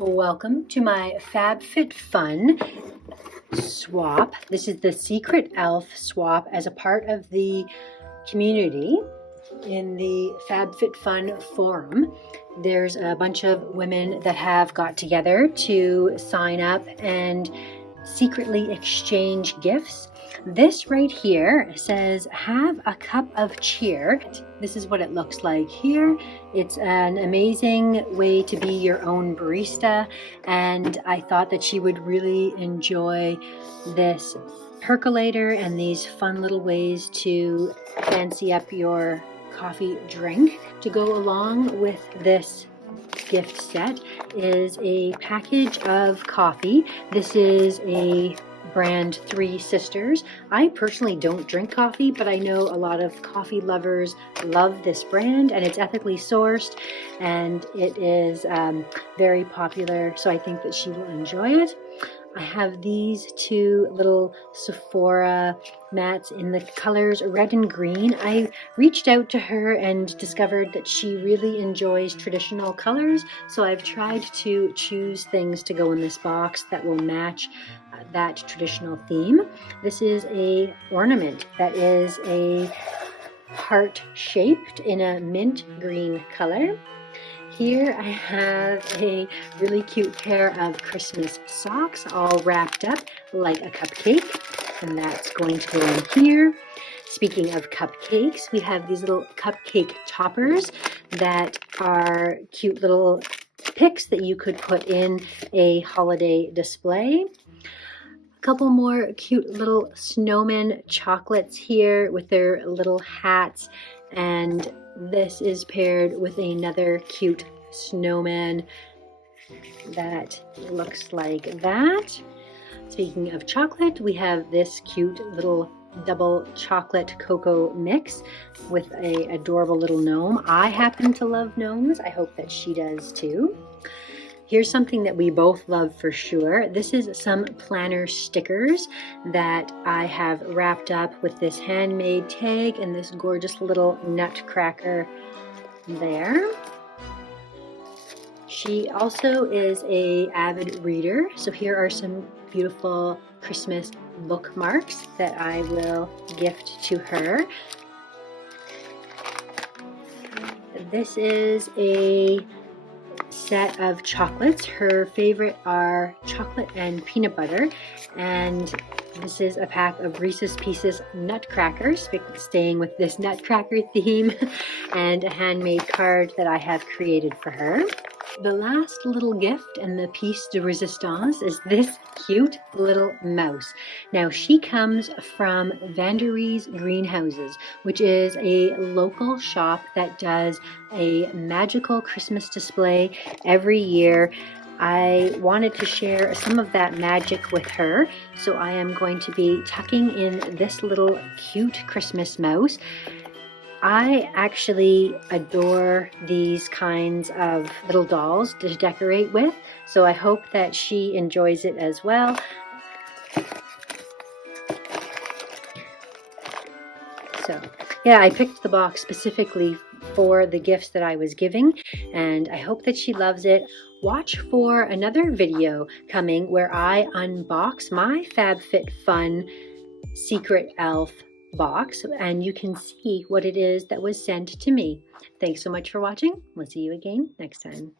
Welcome to my FabFitFun swap. This is the Secret Elf swap as a part of the community in the FabFitFun forum. There's a bunch of women that have got together to sign up and secretly exchange gifts. This right here says, have a cup of cheer. This is what it looks like here. It's an amazing way to be your own barista, and I thought that she would really enjoy this percolator and these fun little ways to fancy up your coffee drink. To go along with this gift set is a package of coffee. This is a brand Three Sisters. I personally don't drink coffee, but I know a lot of coffee lovers love this brand, and it's ethically sourced and it is very popular, so I think that she will enjoy it. I have these two little Sephora mats in the colors red and green. I reached out to her and discovered that she really enjoys traditional colors, so I've tried to choose things to go in this box that will match that traditional theme. This is a ornament that is a heart shaped in a mint green color. Here I have a really cute pair of Christmas socks all wrapped up like a cupcake, and that's going to go in here. Speaking of cupcakes, we have these little cupcake toppers that are cute little picks that you could put in a holiday display. A couple more cute little snowman chocolates here with their little hats, and this is paired with another cute snowman that looks like that. Speaking of chocolate, we have this cute little double chocolate cocoa mix with an adorable little gnome. I happen to love gnomes. I hope that she does too. Here's something that we both love for sure. This is some planner stickers that I have wrapped up with this handmade tag and this gorgeous little nutcracker there. She also is an avid reader, so here are some beautiful Christmas bookmarks that I will gift to her. This is a set of chocolates. Her favorite are chocolate and peanut butter, and this is a pack of Reese's Pieces nutcrackers, staying with this nutcracker theme, and a handmade card that I have created for her. The last little gift and the piece de resistance is this cute little mouse. Now she comes from Vanderee's Greenhouses, which is a local shop that does a magical Christmas display every year. I wanted to share some of that magic with her, so I am going to be tucking in this little cute Christmas mouse. I actually adore these kinds of little dolls to decorate with, so I hope that she enjoys it as well. So, yeah, I picked the box specifically for the gifts that I was giving, and I hope that she loves it. Watch for another video coming where I unbox my FabFitFun Secret Elf box, and you can see what it is that was sent to me. Thanks so much for watching. We'll see you again next time.